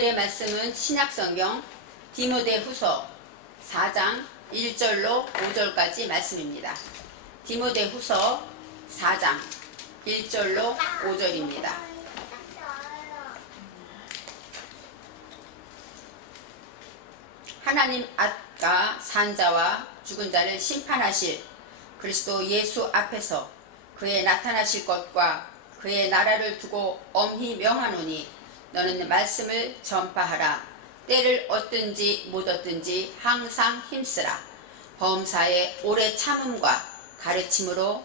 오늘의 말씀은 신약성경 디모데후서 4장 1절로 5절까지 말씀입니다. 디모데후서 4장 1절로 5절입니다. 하나님 앞과 산자와 죽은 자를 심판하실 그리스도 예수 앞에서 그의 나타나실 것과 그의 나라를 두고 엄히 명하노니 너는 말씀을 전파하라. 때를 얻든지 못 얻든지 항상 힘쓰라. 범사에 오래 참음과 가르침으로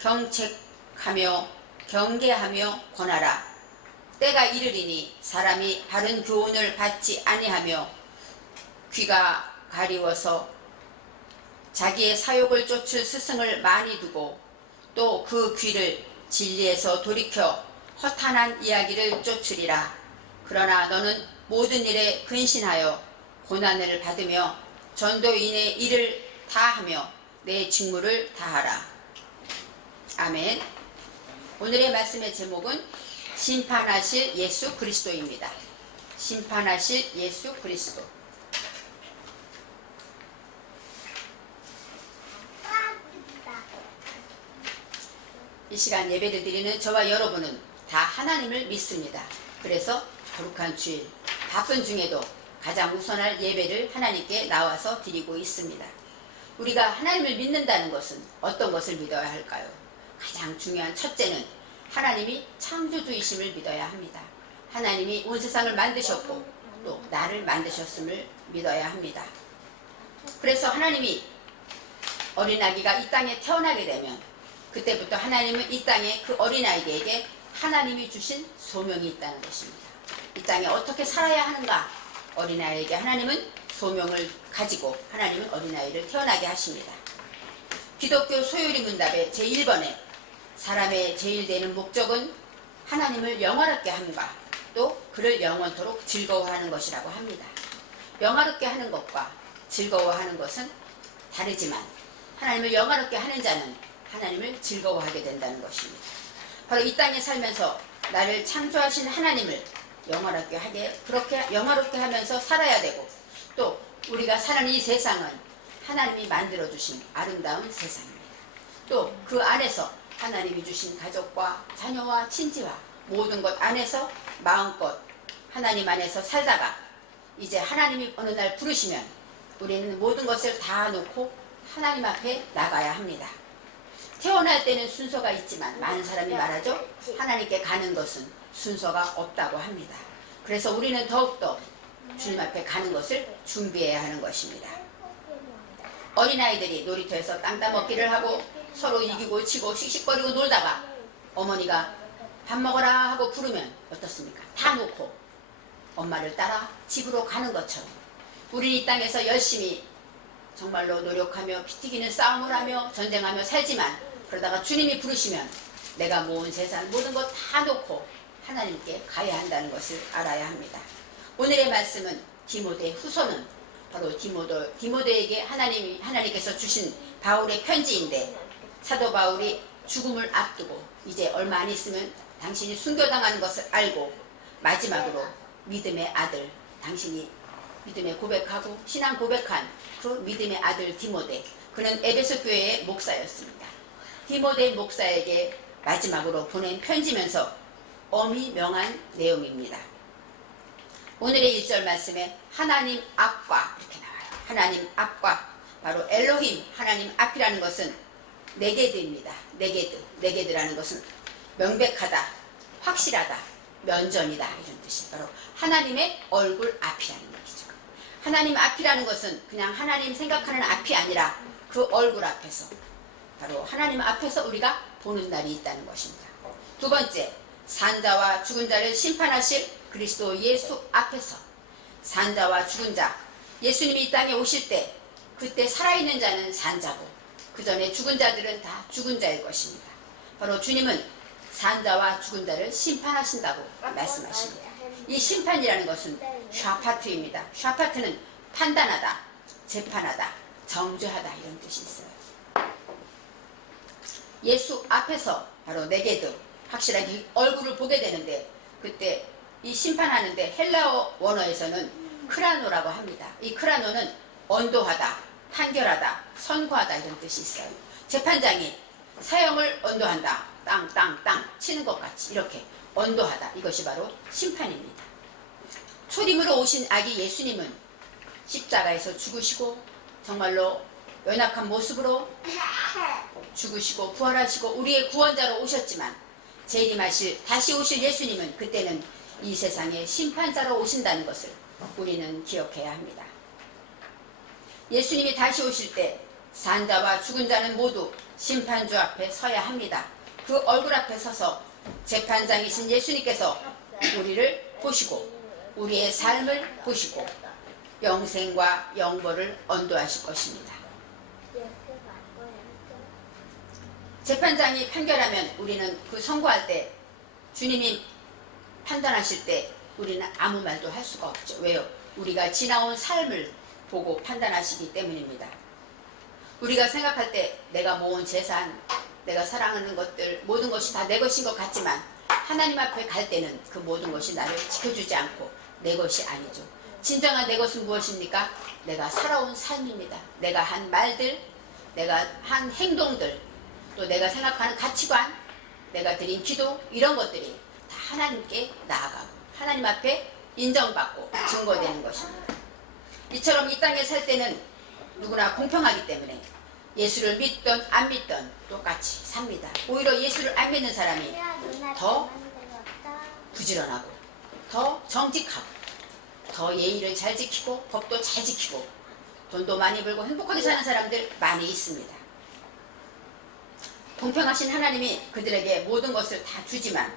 경책하며 경계하며 권하라. 때가 이르리니 사람이 바른 교훈을 받지 아니하며 귀가 가리워서 자기의 사욕을 쫓을 스승을 많이 두고 또 그 귀를 진리에서 돌이켜 허탄한 이야기를 쫓으리라. 그러나 너는 모든 일에 근신하여 고난을 받으며 전도인의 일을 다하며 내 직무를 다하라. 아멘. 오늘의 말씀의 제목은 심판하실 예수 그리스도입니다. 심판하실 예수 그리스도. 이 시간 예배를 드리는 저와 여러분은 다 하나님을 믿습니다. 그래서 거룩한 주일, 바쁜 중에도 가장 우선할 예배를 하나님께 나와서 드리고 있습니다. 우리가 하나님을 믿는다는 것은 어떤 것을 믿어야 할까요? 가장 중요한 첫째는 하나님이 창조주이심을 믿어야 합니다. 하나님이 온 세상을 만드셨고 또 나를 만드셨음을 믿어야 합니다. 그래서 하나님이 어린아기가 이 땅에 태어나게 되면 그때부터 하나님은 이 땅에 그 어린아이에게 하나님이 주신 소명이 있다는 것입니다. 이 땅에 어떻게 살아야 하는가? 어린아이에게 하나님은 소명을 가지고 하나님은 어린아이를 태어나게 하십니다. 기독교 소요리 문답의 제1번에 사람의 제일 되는 목적은 하나님을 영화롭게 함과 또 그를 영원토록 즐거워하는 것이라고 합니다. 영화롭게 하는 것과 즐거워하는 것은 다르지만 하나님을 영화롭게 하는 자는 하나님을 즐거워하게 된다는 것입니다. 바로 이 땅에 살면서 나를 창조하신 하나님을 영화롭게 하게, 그렇게 영화롭게 하면서 살아야 되고 또 우리가 사는 이 세상은 하나님이 만들어주신 아름다운 세상입니다. 또 그 안에서 하나님이 주신 가족과 자녀와 친지와 모든 것 안에서 마음껏 하나님 안에서 살다가 이제 하나님이 어느 날 부르시면 우리는 모든 것을 다 놓고 하나님 앞에 나가야 합니다. 태어날 때는 순서가 있지만 많은 사람이 말하죠. 하나님께 가는 것은 순서가 없다고 합니다. 그래서 우리는 더욱더 주님 앞에 가는 것을 준비해야 하는 것입니다. 어린아이들이 놀이터에서 땅 따먹기를 하고 서로 이기고 치고 씩씩거리고 놀다가 어머니가 밥 먹어라 하고 부르면 어떻습니까? 다 놓고 엄마를 따라 집으로 가는 것처럼 우리 이 땅에서 열심히 정말로 노력하며 피 튀기는 싸움을 하며 전쟁하며 살지만 그러다가 주님이 부르시면 내가 모은 세상 모든 것 다 놓고 하나님께 가야 한다는 것을 알아야 합니다. 오늘의 말씀은 디모데 후서는 바로 디모데에게 하나님께서 주신 바울의 편지인데 사도 바울이 죽음을 앞두고 이제 얼마 안 있으면 당신이 순교당하는 것을 알고 마지막으로 믿음의 아들, 당신이 믿음의 고백하고 신앙 고백한 그 믿음의 아들 디모데, 그는 에베소 교회의 목사였습니다. 디모데 목사에게 마지막으로 보낸 편지면서 엄히 명한 내용입니다. 오늘의 1절 말씀에 하나님 앞과 이렇게 나와요. 하나님 앞과 바로 엘로힘 하나님 앞이라는 것은 네게드입니다. 네게드라는 것은 명백하다, 확실하다, 면전이다 이런 뜻이 바로 하나님의 얼굴 앞이라는 얘기죠. 하나님 앞이라는 것은 그냥 하나님 생각하는 앞이 아니라 그 얼굴 앞에서 바로 하나님 앞에서 우리가 보는 날이 있다는 것입니다. 두 번째, 산자와 죽은 자를 심판하실 그리스도 예수 앞에서 산자와 죽은 자, 예수님이 이 땅에 오실 때 그때 살아있는 자는 산자고 그 전에 죽은 자들은 다 죽은 자일 것입니다. 바로 주님은 산자와 죽은 자를 심판하신다고 말씀하십니다. 이 심판이라는 것은 샤파트입니다. 샤파트는 판단하다, 재판하다, 정죄하다 이런 뜻이 있어요. 예수 앞에서 바로 네게드 확실하게 얼굴을 보게 되는데 그때 이 심판하는데 헬라어 원어에서는 크라노라고 합니다. 이 크라노는 언도하다, 판결하다, 선고하다 이런 뜻이 있어요. 재판장이 사형을 언도한다. 땅땅땅 치는 것 같이 이렇게 언도하다. 이것이 바로 심판입니다. 초림으로 오신 아기 예수님은 십자가에서 죽으시고 정말로 연약한 모습으로 죽으시고 부활하시고 우리의 구원자로 오셨지만 재림하실 다시 오실 예수님은 그때는 이 세상의 심판자로 오신다는 것을 우리는 기억해야 합니다. 예수님이 다시 오실 때 산자와 죽은 자는 모두 심판주 앞에 서야 합니다. 그 얼굴 앞에 서서 재판장이신 예수님께서 우리를 보시고 우리의 삶을 보시고 영생과 영벌을 언도하실 것입니다. 재판장이 판결하면 우리는 그 선고할 때 주님이 판단하실 때 우리는 아무 말도 할 수가 없죠. 왜요? 우리가 지나온 삶을 보고 판단하시기 때문입니다. 우리가 생각할 때 내가 모은 재산, 내가 사랑하는 것들 모든 것이 다 내 것인 것 같지만 하나님 앞에 갈 때는 그 모든 것이 나를 지켜주지 않고 내 것이 아니죠. 진정한 내 것은 무엇입니까? 내가 살아온 삶입니다. 내가 한 말들, 내가 한 행동들, 또 내가 생각하는 가치관, 내가 드린 기도 이런 것들이 다 하나님께 나아가고 하나님 앞에 인정받고 증거되는 것입니다. 이처럼 이 땅에 살 때는 누구나 공평하기 때문에 예수를 믿던 안 믿던 똑같이 삽니다. 오히려 예수를 안 믿는 사람이 더 부지런하고 더 정직하고 더 예의를 잘 지키고 법도 잘 지키고 돈도 많이 벌고 행복하게 사는 사람들 많이 있습니다. 공평하신 하나님이 그들에게 모든 것을 다 주지만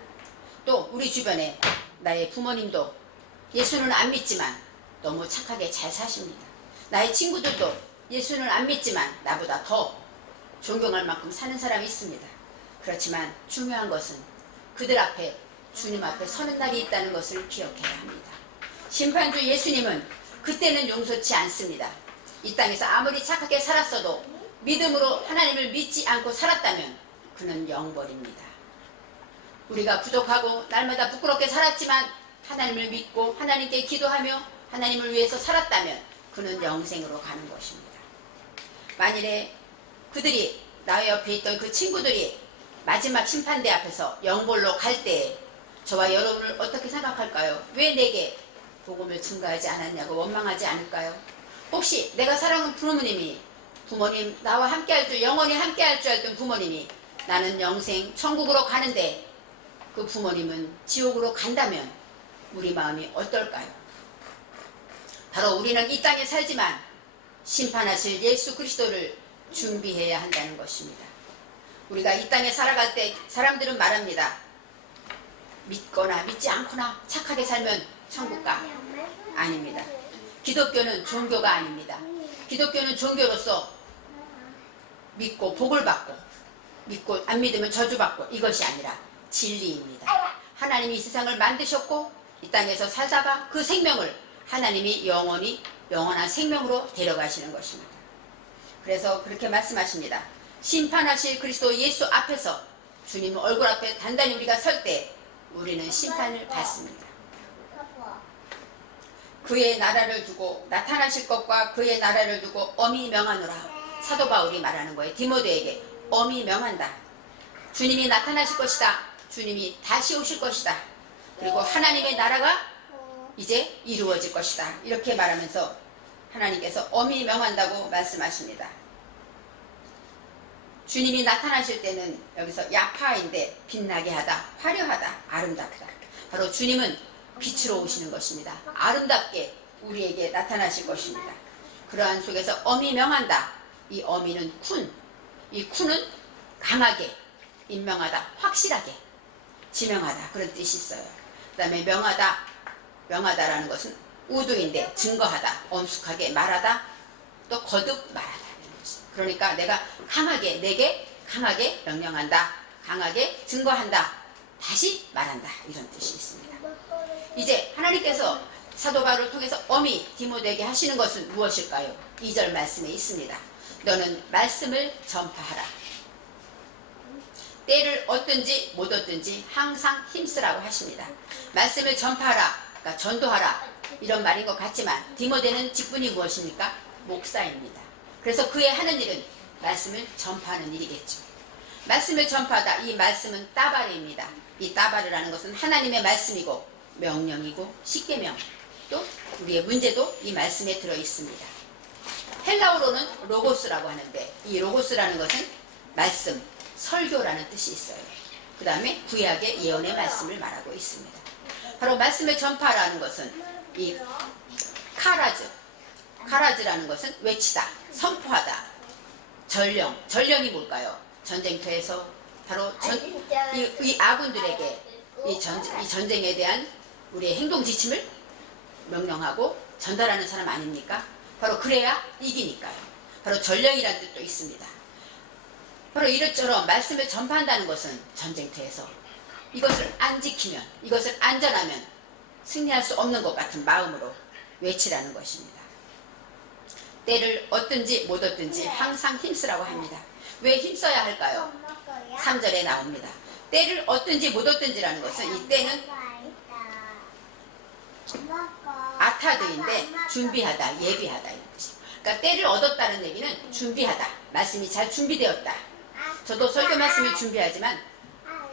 또 우리 주변에 나의 부모님도 예수는 안 믿지만 너무 착하게 잘 사십니다. 나의 친구들도 예수는 안 믿지만 나보다 더 존경할 만큼 사는 사람이 있습니다. 그렇지만 중요한 것은 그들 앞에 주님 앞에 서는 날이 있다는 것을 기억해야 합니다. 심판주 예수님은 그때는 용서치 않습니다. 이 땅에서 아무리 착하게 살았어도 믿음으로 하나님을 믿지 않고 살았다면 그는 영벌입니다. 우리가 부족하고 날마다 부끄럽게 살았지만 하나님을 믿고 하나님께 기도하며 하나님을 위해서 살았다면 그는 영생으로 가는 것입니다. 만일에 그들이 나의 옆에 있던 그 친구들이 마지막 심판대 앞에서 영벌로 갈 때에 저와 여러분을 어떻게 생각할까요? 왜 내게 복음을 증거하지 않았냐고 원망하지 않을까요? 혹시 내가 사랑하는 부모님 나와 함께할 줄 영원히 함께할 줄 알던 부모님이 나는 영생 천국으로 가는데 그 부모님은 지옥으로 간다면 우리 마음이 어떨까요? 바로 우리는 이 땅에 살지만 심판하실 예수 그리스도를 준비해야 한다는 것입니다. 우리가 이 땅에 살아갈 때 사람들은 말합니다. 믿거나 믿지 않거나 착하게 살면 천국 가. 아닙니다. 기독교는 종교가 아닙니다. 기독교는 종교로서 믿고 복을 받고 믿고 안 믿으면 저주받고 이것이 아니라 진리입니다. 하나님이 이 세상을 만드셨고 이 땅에서 살다가 그 생명을 하나님이 영원한 생명으로 데려가시는 것입니다. 그래서 그렇게 말씀하십니다. 심판하실 그리스도 예수 앞에서 주님 얼굴 앞에 단단히 우리가 설 때 우리는 심판을 받습니다. 그의 나라를 두고 나타나실 것과 그의 나라를 두고 엄히 명하노라. 사도 바울이 말하는 거예요. 디모데에게 엄히 명한다. 주님이 나타나실 것이다. 주님이 다시 오실 것이다. 그리고 하나님의 나라가 이제 이루어질 것이다. 이렇게 말하면서 하나님께서 엄히 명한다고 말씀하십니다. 주님이 나타나실 때는 여기서 야파인데 빛나게 하다, 화려하다, 아름답다. 바로 주님은 빛으로 오시는 것입니다. 아름답게 우리에게 나타나실 것입니다. 그러한 속에서 엄히 명한다. 이 어미는 쿤. 이 쿤은 강하게, 임명하다, 확실하게, 지명하다. 그런 뜻이 있어요. 그 다음에 명하다라는 것은 우두인데 증거하다, 엄숙하게 말하다, 또 거듭 말하다. 그러니까 내가 내게 강하게 명령한다, 강하게 증거한다, 다시 말한다. 이런 뜻이 있습니다. 이제 하나님께서 사도 바울을 통해서 엄히 디모데에게 하시는 것은 무엇일까요? 2절 말씀에 있습니다. 너는 말씀을 전파하라. 때를 얻든지 못 얻든지 항상 힘쓰라고 하십니다. 말씀을 전파하라, 그러니까 전도하라 이런 말인 것 같지만 디모데는 직분이 무엇입니까? 목사입니다. 그래서 그의 하는 일은 말씀을 전파하는 일이겠죠. 말씀을 전파하다. 이 말씀은 따바르입니다. 이 따바르라는 것은 하나님의 말씀이고 명령이고 십계명, 또 우리의 문제도 이 말씀에 들어있습니다. 헬라어로는 로고스라고 하는데 이 로고스라는 것은 말씀, 설교라는 뜻이 있어요. 그 다음에 구약의 예언의 말씀을 말하고 있습니다. 바로 말씀을 전파하라는 것은 이 카라즈라는 것은 외치다, 선포하다, 전령이 뭘까요? 전쟁터에서 바로 이 아군들에게 이 전쟁에 대한 우리의 행동 지침을 명령하고 전달하는 사람 아닙니까? 바로 그래야 이기니까요. 바로 전령이라는 뜻도 있습니다. 바로 이것처럼 말씀을 전파한다는 것은 전쟁터에서 이것을 안 지키면, 이것을 안 전하면 승리할 수 없는 것 같은 마음으로 외치라는 것입니다. 때를 얻든지 못 얻든지 항상 힘쓰라고 합니다. 왜 힘써야 할까요? 3절에 나옵니다. 때를 얻든지 못 얻든지라는 것은 이 때는 아타드인데 준비하다, 예비하다 이런 뜻이에요. 그러니까 때를 얻었다는 얘기는 준비하다, 말씀이 잘 준비되었다. 저도 설교 말씀을 준비하지만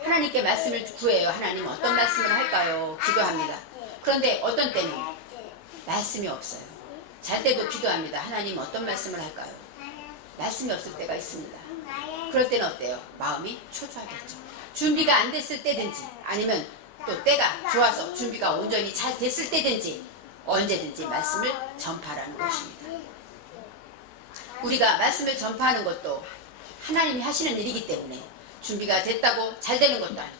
하나님께 말씀을 구해요. 하나님 어떤 말씀을 할까요? 기도합니다. 그런데 어떤 때는 말씀이 없어요. 잘 때도 기도합니다. 하나님 어떤 말씀을 할까요? 말씀이 없을 때가 있습니다. 그럴 때는 어때요? 마음이 초조하겠죠. 준비가 안 됐을 때든지 아니면 또 때가 좋아서 준비가 온전히 잘 됐을 때든지 언제든지 말씀을 전파하라는 것입니다. 우리가 말씀을 전파하는 것도 하나님이 하시는 일이기 때문에 준비가 됐다고 잘 되는 것도 아니고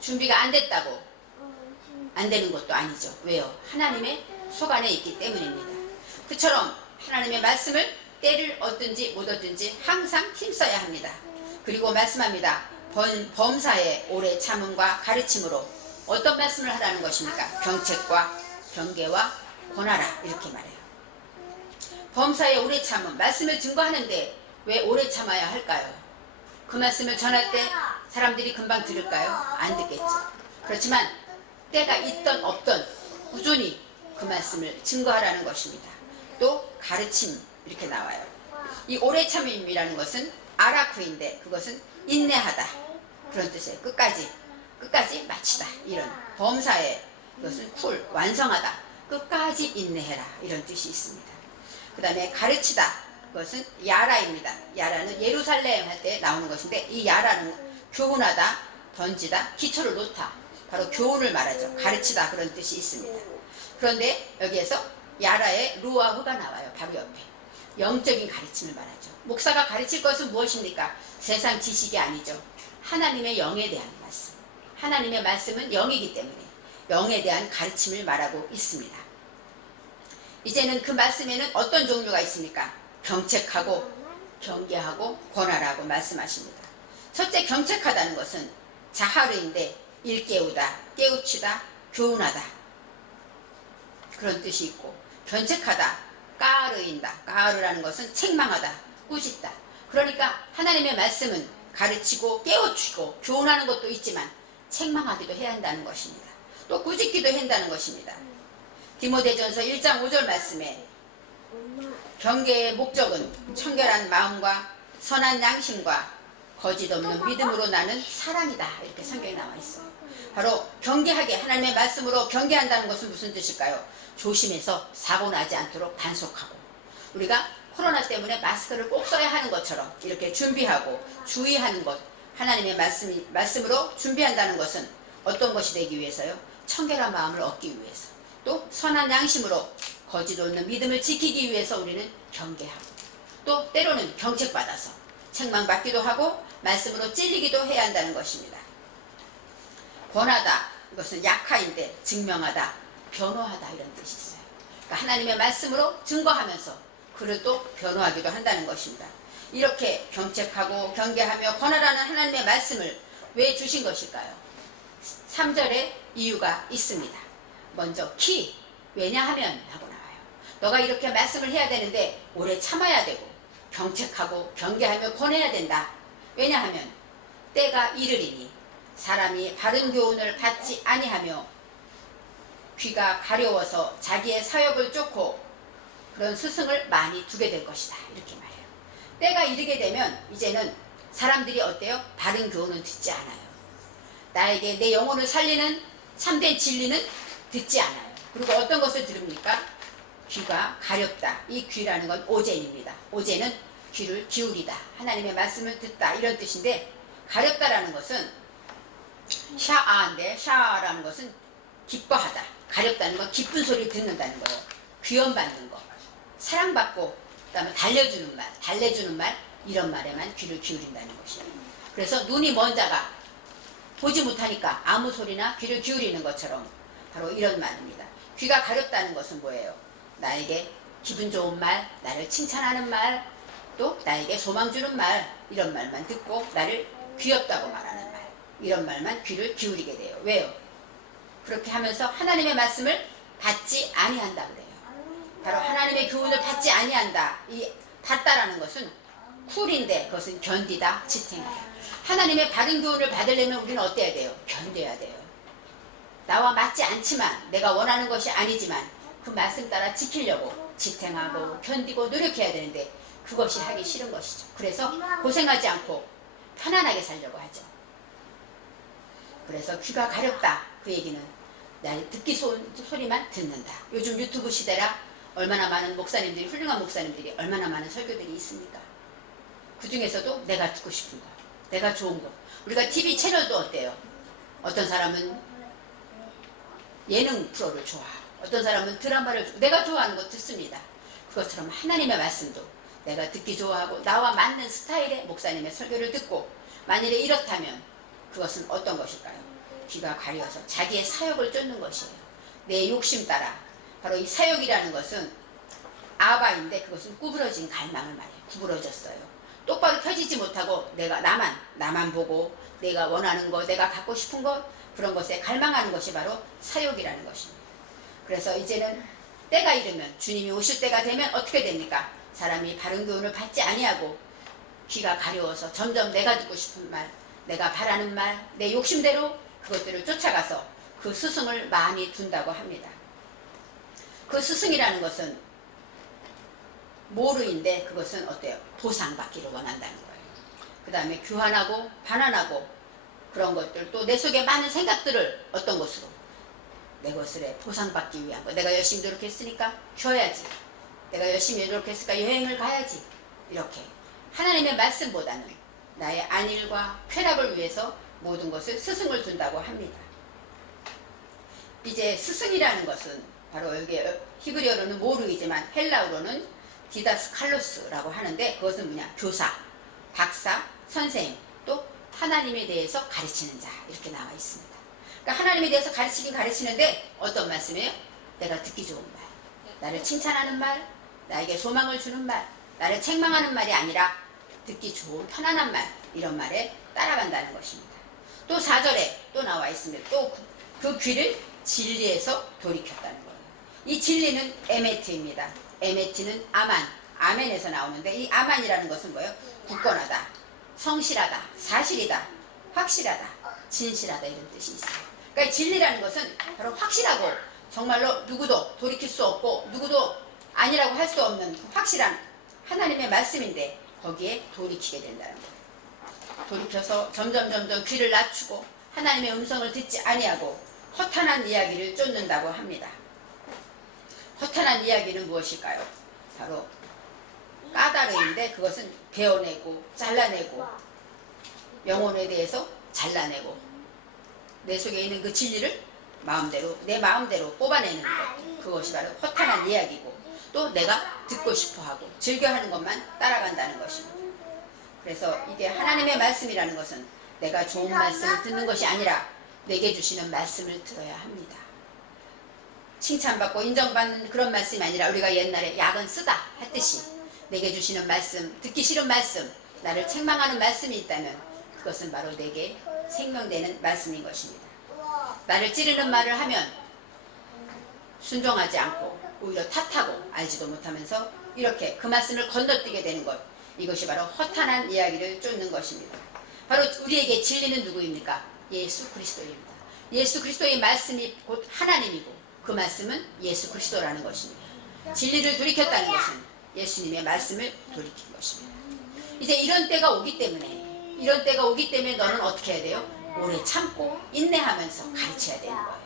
준비가 안 됐다고 안 되는 것도 아니죠. 왜요? 하나님의 속안에 있기 때문입니다. 그처럼 하나님의 말씀을 때를 얻든지 못 얻든지 항상 힘써야 합니다. 그리고 말씀합니다. 범사에 오래 참음과 가르침으로 어떤 말씀을 하라는 것입니까? 경책과 경계와 권하라 이렇게 말해요. 범사에 오래 참음, 말씀을 증거하는데 왜 오래 참아야 할까요? 그 말씀을 전할 때 사람들이 금방 들을까요? 안 듣겠죠. 그렇지만 때가 있던 없던 꾸준히 그 말씀을 증거하라는 것입니다. 또 가르침 이렇게 나와요. 이 오래 참음이라는 것은 아라쿠인데 그것은 인내하다 그런 뜻이에요. 끝까지 마치다 이런 범사에 이것은 완성하다 끝까지 인내해라 이런 뜻이 있습니다. 그 다음에 가르치다 그것은 야라입니다. 야라는 예루살렘 할 때 나오는 것인데 이 야라는 교훈하다, 던지다, 기초를 놓다 바로 교훈을 말하죠. 가르치다 그런 뜻이 있습니다. 그런데 여기에서 야라의 루아 흐가 나와요. 바로 옆에 영적인 가르침을 말하죠. 목사가 가르칠 것은 무엇입니까? 세상 지식이 아니죠. 하나님의 영에 대한 말씀. 하나님의 말씀은 영이기 때문에 영에 대한 가르침을 말하고 있습니다. 이제는 그 말씀에는 어떤 종류가 있습니까? 경책하고 경계하고 권하라고 말씀하십니다. 첫째 경책하다는 것은 자하르인데 일깨우다, 깨우치다, 교훈하다 그런 뜻이 있고 견책하다, 까르인다. 까르라는 것은 책망하다, 꾸짖다. 그러니까 하나님의 말씀은 가르치고 깨우치고 교훈하는 것도 있지만 책망하기도 해야 한다는 것입니다. 또 꾸짖기도 한다는 것입니다. 디모데전서 1장 5절 말씀에 경계의 목적은 청결한 마음과 선한 양심과 거짓 없는 믿음으로 나는 사랑이다 이렇게 성경에 나와 있어요. 바로 경계하게 하나님의 말씀으로 경계한다는 것은 무슨 뜻일까요? 조심해서 사고 나지 않도록 단속하고 우리가 코로나 때문에 마스크를 꼭 써야 하는 것처럼 이렇게 준비하고 주의하는 것 하나님의 말씀으로 준비한다는 것은 어떤 것이 되기 위해서요? 청결한 마음을 얻기 위해서 또 선한 양심으로 거짓 없는 믿음을 지키기 위해서 우리는 경계하고 또 때로는 경책받아서 책망받기도 하고 말씀으로 찔리기도 해야 한다는 것입니다. 권하다 이것은 약화인데 증명하다 변호하다 이런 뜻이 있어요. 그러니까 하나님의 말씀으로 증거하면서 그를 또 변호하기도 한다는 것입니다. 이렇게 경책하고 경계하며 권하라는 하나님의 말씀을 왜 주신 것일까요? 3절에 이유가 있습니다. 먼저 왜냐하면 하고 나와요. 너가 이렇게 말씀을 해야 되는데 오래 참아야 되고 경책하고 경계하며 권해야 된다. 왜냐하면 때가 이르리니 사람이 바른 교훈을 받지 아니하며 귀가 가려워서 자기의 사역을 쫓고 그런 스승을 많이 두게 될 것이다. 이렇게 말해요. 때가 이르게 되면 이제는 사람들이 어때요? 바른 교훈은 듣지 않아요. 나에게 내 영혼을 살리는 참된 진리는 듣지 않아요. 그리고 어떤 것을 들읍니까? 귀가 가렵다. 이 귀라는 건 오젠입니다. 오젠은 귀를 기울이다. 하나님의 말씀을 듣다. 이런 뜻인데 가렵다라는 것은 샤아인데 샤라는 것은 기뻐하다. 가렵다는 건 기쁜 소리 듣는다는 거예요. 귀염받는 거. 사랑받고 그다음에 달래주는 말 이런 말에만 귀를 기울인다는 것이에요. 그래서 눈이 먼 자가 보지 못하니까 아무 소리나 귀를 기울이는 것처럼 바로 이런 말입니다. 귀가 가렵다는 것은 뭐예요? 나에게 기분 좋은 말, 나를 칭찬하는 말, 또 나에게 소망 주는 말 이런 말만 듣고 나를 귀엽다고 말하는 말 이런 말만 귀를 기울이게 돼요. 왜요? 그렇게 하면서 하나님의 말씀을 받지 아니한다 그래요. 바로 하나님의 교훈을 받지 아니한다. 이 받다라는 것은 쿨인데 그것은 견디다, 지탱하다. 하나님의 바른 교훈을 받으려면 우리는 어때야 돼요? 견뎌야 돼요. 나와 맞지 않지만 내가 원하는 것이 아니지만 그 말씀 따라 지키려고 지탱하고 견디고 노력해야 되는데 그것이 하기 싫은 것이죠. 그래서 고생하지 않고 편안하게 살려고 하죠. 그래서 귀가 가렵다. 그 얘기는 나 듣기 소리만 듣는다. 요즘 유튜브 시대라 얼마나 많은 목사님들이 훌륭한 목사님들이 얼마나 많은 설교들이 있습니까? 그 중에서도 내가 듣고 싶은 거, 내가 좋은 거. 우리가 TV 채널도 어때요? 어떤 사람은 예능 프로를 좋아하고 어떤 사람은 드라마를 내가 좋아하는 거 듣습니다. 그것처럼 하나님의 말씀도 내가 듣기 좋아하고 나와 맞는 스타일의 목사님의 설교를 듣고 만일에 이렇다면 그것은 어떤 것일까요? 귀가 가려서 자기의 사역을 쫓는 것이에요. 내 욕심 따라. 바로 이 사역이라는 것은 아바인데 그것은 구부러진 갈망을 말해요. 구부러졌어요. 똑바로 펴지지 못하고 내가 나만 보고 내가 원하는 것, 내가 갖고 싶은 것 그런 것에 갈망하는 것이 바로 사역이라는 것입니다. 그래서 이제는 때가 이르면 주님이 오실 때가 되면 어떻게 됩니까? 사람이 바른 교훈을 받지 아니하고 귀가 가려워서 점점 내가 듣고 싶은 말, 내가 바라는 말, 내 욕심대로 그것들을 쫓아가서 그 스승을 많이 둔다고 합니다. 그 스승이라는 것은 모르인데 그것은 어때요? 보상받기를 원한다는 거예요. 그 다음에 교환하고 반환하고 그런 것들 또 내 속에 많은 생각들을 어떤 것으로 내 것을 보상받기 위한 거. 내가 열심히 노력했으니까 쉬어야지. 내가 열심히 노력했으니까 여행을 가야지. 이렇게 하나님의 말씀보다는 나의 안일과 쾌락을 위해서 모든 것을 스승을 둔다고 합니다. 이제 스승이라는 것은 바로 여기 히브리어로는 모르이지만 헬라어로는 디다스칼로스라고 하는데 그것은 뭐냐? 교사, 박사, 선생님, 또 하나님에 대해서 가르치는 자 이렇게 나와 있습니다. 그러니까 하나님에 대해서 가르치긴 가르치는데 어떤 말씀이에요? 내가 듣기 좋은 말, 나를 칭찬하는 말, 나에게 소망을 주는 말, 나를 책망하는 말이 아니라 듣기 좋은 편안한 말 이런 말에 따라간다는 것입니다. 또 4절에 또 나와 있습니다. 또 그 귀를 진리에서 돌이켰다는 거예요. 이 진리는 에메트입니다. 에메트는 아만, 아멘에서 나오는데 이 아만이라는 것은 뭐예요? 굳건하다, 성실하다, 사실이다, 확실하다, 진실하다 이런 뜻이 있어요. 그러니까 진리라는 것은 바로 확실하고 정말로 누구도 돌이킬 수 없고 누구도 아니라고 할 수 없는 확실한 하나님의 말씀인데 거기에 돌이키게 된다는 거예요. 돌이켜서 점점 귀를 낮추고 하나님의 음성을 듣지 아니하고 허탄한 이야기를 쫓는다고 합니다. 허탄한 이야기는 무엇일까요? 바로 까다로인데 그것은 베어내고 잘라내고 영혼에 대해서 잘라내고 내 속에 있는 그 진리를 내 마음대로 뽑아내는 것 그것이 바로 허탄한 이야기고 또 내가 듣고 싶어하고 즐겨하는 것만 따라간다는 것입니다. 그래서 이게 하나님의 말씀이라는 것은 내가 좋은 말씀을 듣는 것이 아니라 내게 주시는 말씀을 들어야 합니다. 칭찬받고 인정받는 그런 말씀이 아니라 우리가 옛날에 약은 쓰다 했듯이 내게 주시는 말씀, 듣기 싫은 말씀, 나를 책망하는 말씀이 있다면 그것은 바로 내게 생명되는 말씀인 것입니다. 나를 찌르는 말을 하면 순종하지 않고 오히려 탓하고 알지도 못하면서 이렇게 그 말씀을 건너뛰게 되는 것 이것이 바로 허탄한 이야기를 쫓는 것입니다. 바로 우리에게 진리는 누구입니까? 예수 그리스도입니다. 예수 그리스도의 말씀이 곧 하나님이고 그 말씀은 예수 그리스도라는 것입니다. 진리를 돌이켰다는 것은 예수님의 말씀을 돌이킨 것입니다. 이제 이런 때가 오기 때문에 너는 어떻게 해야 돼요? 오래 참고 인내하면서 가르쳐야 되는 거예요.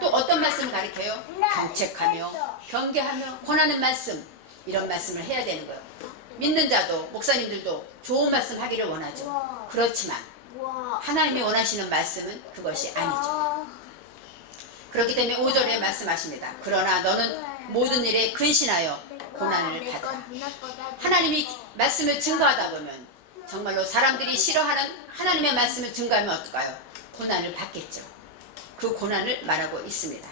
또 어떤 말씀을 가르쳐요? 경책하며 경계하며 권하는 말씀, 이런 말씀을 해야 되는 거예요. 믿는 자도 목사님들도 좋은 말씀 하기를 원하죠. 그렇지만 하나님이 원하시는 말씀은 그것이 아니죠. 그렇기 때문에 5절에 말씀하십니다. 그러나 너는 모든 일에 근신하여 고난을 받으라. 하나님이 말씀을 증거하다 보면 정말로 사람들이 싫어하는 하나님의 말씀을 증거하면 어떨까요? 고난을 받겠죠. 그 고난을 말하고 있습니다.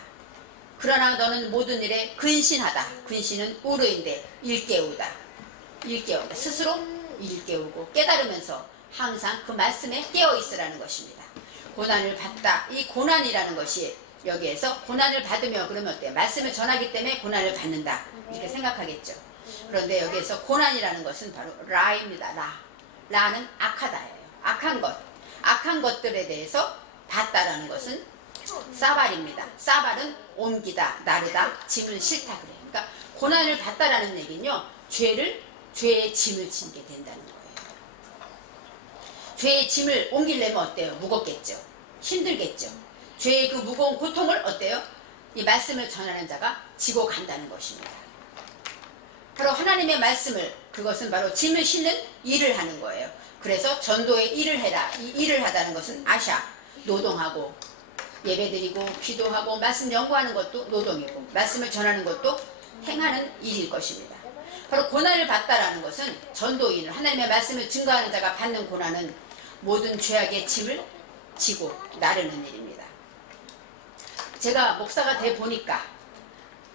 그러나 너는 모든 일에 근신하다. 근신은 오르인데 일깨우다. 스스로 일깨우고 깨달으면서 항상 그 말씀에 깨어있으라는 것입니다. 고난을 받다. 이 고난이라는 것이 여기에서 고난을 받으며 그러면 어때요? 말씀을 전하기 때문에 고난을 받는다. 이렇게 생각하겠죠. 그런데 여기에서 고난이라는 것은 바로 라입니다. 라는 악하다예요. 악한 것들에 대해서 받다라는 것은 사발입니다. 사발은 옮기다, 나르다, 짐을 싫다 그래요. 그러니까 고난을 받다라는 얘기는요. 죄의 짐을 지게 된다는 거예요. 죄의 짐을 옮기려면 어때요? 무겁겠죠. 힘들겠죠. 죄의 그 무거운 고통을 어때요? 이 말씀을 전하는 자가 지고 간다는 것입니다. 바로 하나님의 말씀을, 그것은 바로 짐을 싣는 일을 하는 거예요. 그래서 전도의 일을 해라. 이 일을 하다는 것은 아샤, 노동하고 예배드리고 기도하고 말씀 연구하는 것도 노동이고 말씀을 전하는 것도 행하는 일일 것입니다. 바로 고난을 받다라는 것은 전도인을, 하나님의 말씀을 증거하는 자가 받는 고난은 모든 죄악의 짐을 지고 나르는 일입니다. 제가 목사가 돼 보니까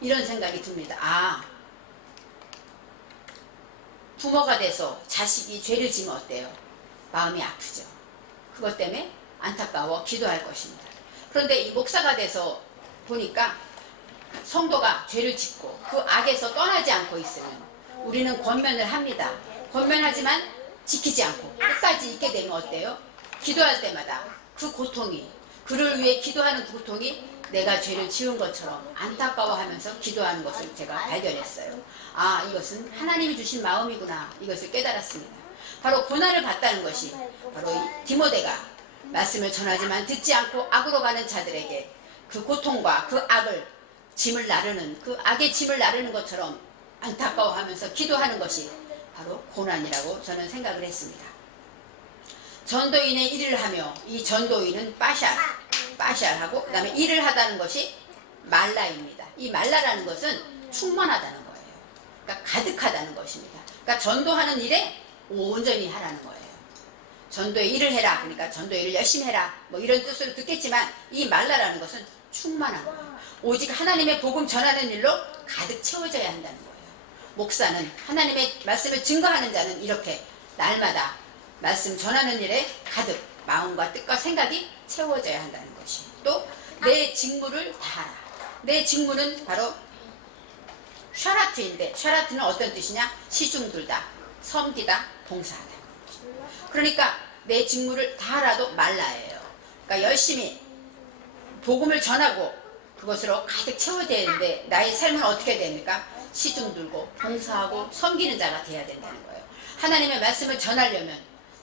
이런 생각이 듭니다. 부모가 돼서 자식이 죄를 지면 어때요? 마음이 아프죠. 그것 때문에 안타까워 기도할 것입니다. 그런데 이 목사가 돼서 보니까 성도가 죄를 짓고 그 악에서 떠나지 않고 있으면 우리는 권면을 합니다. 권면하지만 지키지 않고 끝까지 있게 되면 어때요? 기도할 때마다 그 고통이, 그를 위해 기도하는 그 고통이 내가 죄를 지은 것처럼 안타까워하면서 기도하는 것을 제가 발견했어요. 이것은 하나님이 주신 마음이구나. 이것을 깨달았습니다. 바로 고난을 받다는 것이 바로 이 디모데가 말씀을 전하지만 듣지 않고 악으로 가는 자들에게 그 고통과 그 악을 짐을 나르는, 그 악의 짐을 나르는 것처럼 안타까워하면서 기도하는 것이 바로 고난이라고 저는 생각을 했습니다. 전도인의 일을 하며 이 전도인은 빠샬하고 그 다음에 일을 하다는 것이 말라입니다. 이 말라라는 것은 충만하다는 거예요. 그러니까 가득하다는 것입니다. 그러니까 전도하는 일에 온전히 하라는 거예요. 전도의 일을 해라. 그러니까 전도의 일을 열심히 해라. 뭐 이런 뜻으로 듣겠지만 이 말라라는 것은 충만한 거예요. 오직 하나님의 복음 전하는 일로 가득 채워져야 한다는 거예요. 목사는, 하나님의 말씀을 증거하는 자는 이렇게 날마다 말씀 전하는 일에 가득 마음과 뜻과 생각이 채워져야 한다는 것이, 또 내 직무를 다하라. 내 직무는 바로 샤라트인데, 샤라트는 어떤 뜻이냐? 시중들다, 섬기다, 봉사하다. 그러니까 내 직무를 다하라도 말라예요. 그러니까 열심히 복음을 전하고 그것으로 가득 채워져야 되는데 나의 삶은 어떻게 됩니까? 시중 들고 봉사하고 섬기는 자가 돼야 된다는 거예요. 하나님의 말씀을 전하려면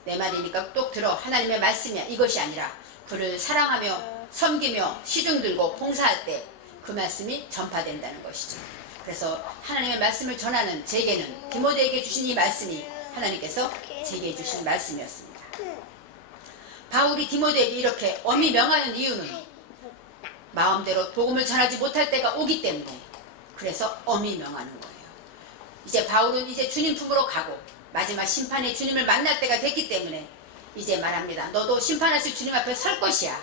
내 말이니까 똑 들어. 하나님의 말씀이야. 이것이 아니라 그를 사랑하며 섬기며 시중 들고 봉사할 때 그 말씀이 전파된다는 것이죠. 그래서 하나님의 말씀을 전하는 제게는, 디모데에게 주신 이 말씀이 하나님께서 제게 주신 말씀이었습니다. 바울이 디모데에게 이렇게 엄히 명하는 이유는 마음대로 복음을 전하지 못할 때가 오기 때문에, 그래서 엄히 명하는 거예요. 이제 바울은 이제 주님 품으로 가고 마지막 심판의 주님을 만날 때가 됐기 때문에 이제 말합니다. 너도 심판하실 주님 앞에 설 것이야.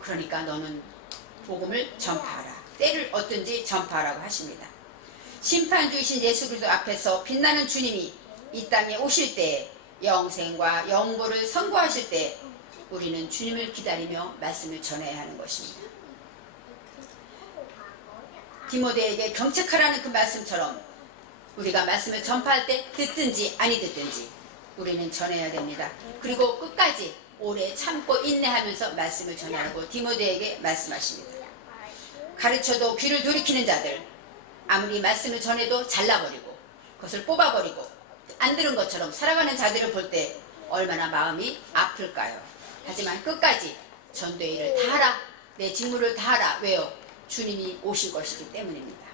그러니까 너는 복음을 전파하라. 때를 얻든지 전파하라고 하십니다. 심판주이신 예수 그리스도 앞에서 빛나는 주님이 이 땅에 오실 때, 영생과 영보를 선고하실 때 우리는 주님을 기다리며 말씀을 전해야 하는 것입니다. 디모데에게 경책하라는 그 말씀처럼 우리가 말씀을 전파할 때 듣든지 아니 듣든지 우리는 전해야 됩니다. 그리고 끝까지 오래 참고 인내하면서 말씀을 전하라고 디모데에게 말씀하십니다. 가르쳐도 귀를 돌이키는 자들, 아무리 말씀을 전해도 잘라버리고 그것을 뽑아버리고 안 들은 것처럼 살아가는 자들을 볼 때 얼마나 마음이 아플까요? 하지만 끝까지 전도의 일을 다 하라, 내 직무를 다 하라. 왜요? 주님이 오실 것이기 때문입니다.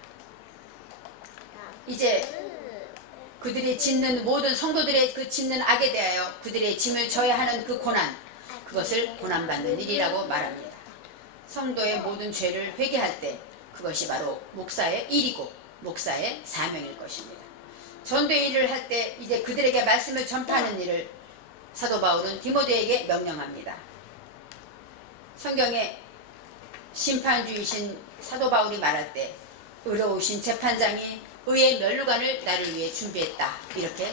이제 그들이 짓는 모든 성도들의 그 짓는 악에 대하여 그들의 짐을 져야 하는 그 고난, 그것을 고난받는 일이라고 말합니다. 성도의 모든 죄를 회개할 때 그것이 바로 목사의 일이고 목사의 사명일 것입니다. 전도의 일을 할 때 이제 그들에게 말씀을 전파하는 일을 사도 바울은 디모데에게 명령합니다. 성경에 심판주이신 사도 바울이 말할 때 의로우신 재판장이 의의 면류관을 나를 위해 준비했다, 이렇게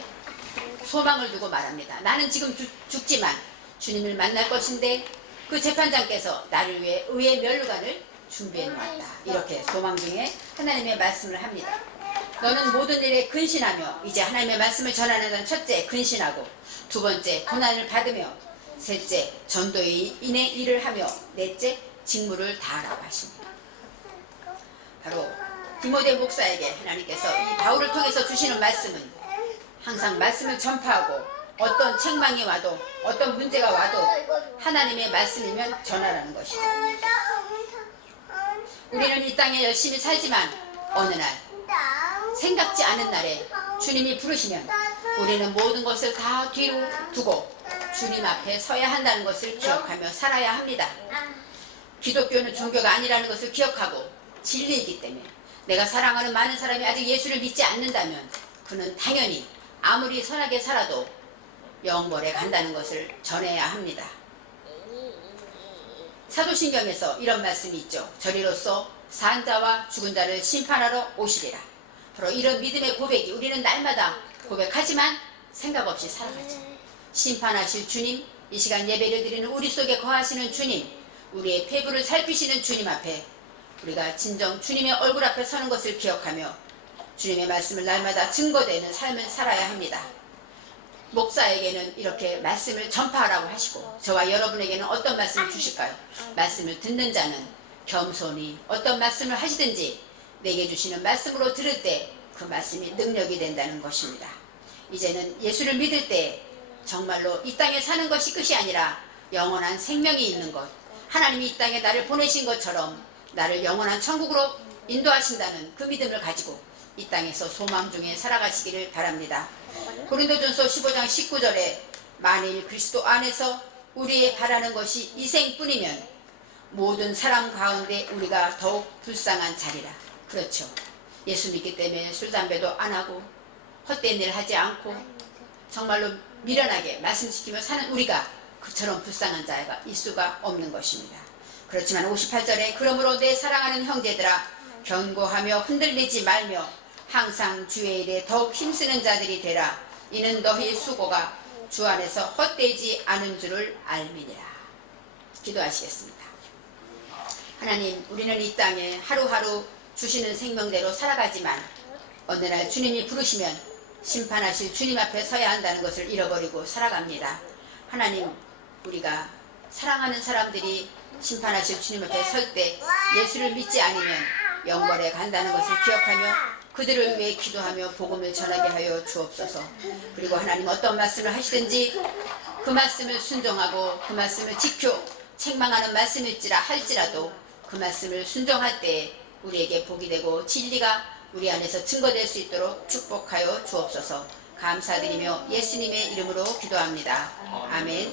소망을 두고 말합니다. 나는 지금 죽지만 주님을 만날 것인데 그 재판장께서 나를 위해 의의 면류관을 준비해 놓았다, 이렇게 소망 중에 하나님의 말씀을 합니다. 너는 모든 일에 근신하며, 이제 하나님의 말씀을 전하는 건 첫째 근신하고, 두 번째 고난을 받으며, 셋째 전도의 인의 일을 하며, 넷째 직무를 다하라고 하십니다. 바로 디모데 목사에게 하나님께서 이 바울을 통해서 주시는 말씀은 항상 말씀을 전파하고 어떤 책망이 와도 어떤 문제가 와도 하나님의 말씀이면 전하라는 것이죠. 우리는 이 땅에 열심히 살지만 어느 날, 생각지 않은 날에 주님이 부르시면 우리는 모든 것을 다 뒤로 두고 주님 앞에 서야 한다는 것을 기억하며 살아야 합니다. 기독교는 종교가 아니라는 것을 기억하고 진리이기 때문에 내가 사랑하는 많은 사람이 아직 예수를 믿지 않는다면 그는 당연히 아무리 선하게 살아도 영벌에 간다는 것을 전해야 합니다. 사도신경에서 이런 말씀이 있죠. 저리로서 산 자와 죽은 자를 심판하러 오시리라. 바로 이런 믿음의 고백이 우리는 날마다 고백하지만 생각 없이 살아가죠. 심판하실 주님, 이 시간 예배를 드리는 우리 속에 거하시는 주님, 우리의 폐부를 살피시는 주님 앞에 우리가 진정 주님의 얼굴 앞에 서는 것을 기억하며 주님의 말씀을 날마다 증거되는 삶을 살아야 합니다. 목사에게는 이렇게 말씀을 전파하라고 하시고 저와 여러분에게는 어떤 말씀을 주실까요? 말씀을 듣는 자는 겸손히 어떤 말씀을 하시든지 내게 주시는 말씀으로 들을 때 그 말씀이 능력이 된다는 것입니다. 이제는 예수를 믿을 때 정말로 이 땅에 사는 것이 끝이 아니라 영원한 생명이 있는 것, 하나님이 이 땅에 나를 보내신 것처럼 나를 영원한 천국으로 인도하신다는 그 믿음을 가지고 이 땅에서 소망 중에 살아가시기를 바랍니다. 고린도전서 15장 19절에 만일 그리스도 안에서 우리의 바라는 것이 이 생뿐이면 모든 사람 가운데 우리가 더욱 불쌍한 자리라. 그렇죠. 예수 믿기 때문에 술 담배도 안 하고 헛된 일 하지 않고 정말로 미련하게 말씀시키며 사는 우리가 그처럼 불쌍한 자가 있을 수가 없는 것입니다. 그렇지만 58절에 그러므로 내 사랑하는 형제들아 견고하며 흔들리지 말며 항상 주의 일에 더욱 힘쓰는 자들이 되라. 이는 너희 수고가 주 안에서 헛되지 않은 줄을 알미니라. 기도하시겠습니다. 하나님, 우리는 이 땅에 하루하루 주시는 생명대로 살아가지만 어느 날 주님이 부르시면 심판하실 주님 앞에 서야 한다는 것을 잃어버리고 살아갑니다. 하나님, 우리가 사랑하는 사람들이 심판하실 주님 앞에 설 때 예수를 믿지 않으면 영벌에 간다는 것을 기억하며 그들을 위해 기도하며 복음을 전하게 하여 주옵소서. 그리고 하나님 어떤 말씀을 하시든지 그 말씀을 순종하고 그 말씀을 지켜 책망하는 말씀일지라 할지라도 그 말씀을 순종할 때 우리에게 복이 되고 진리가 우리 안에서 증거될 수 있도록 축복하여 주옵소서. 감사드리며 예수님의 이름으로 기도합니다. 아멘.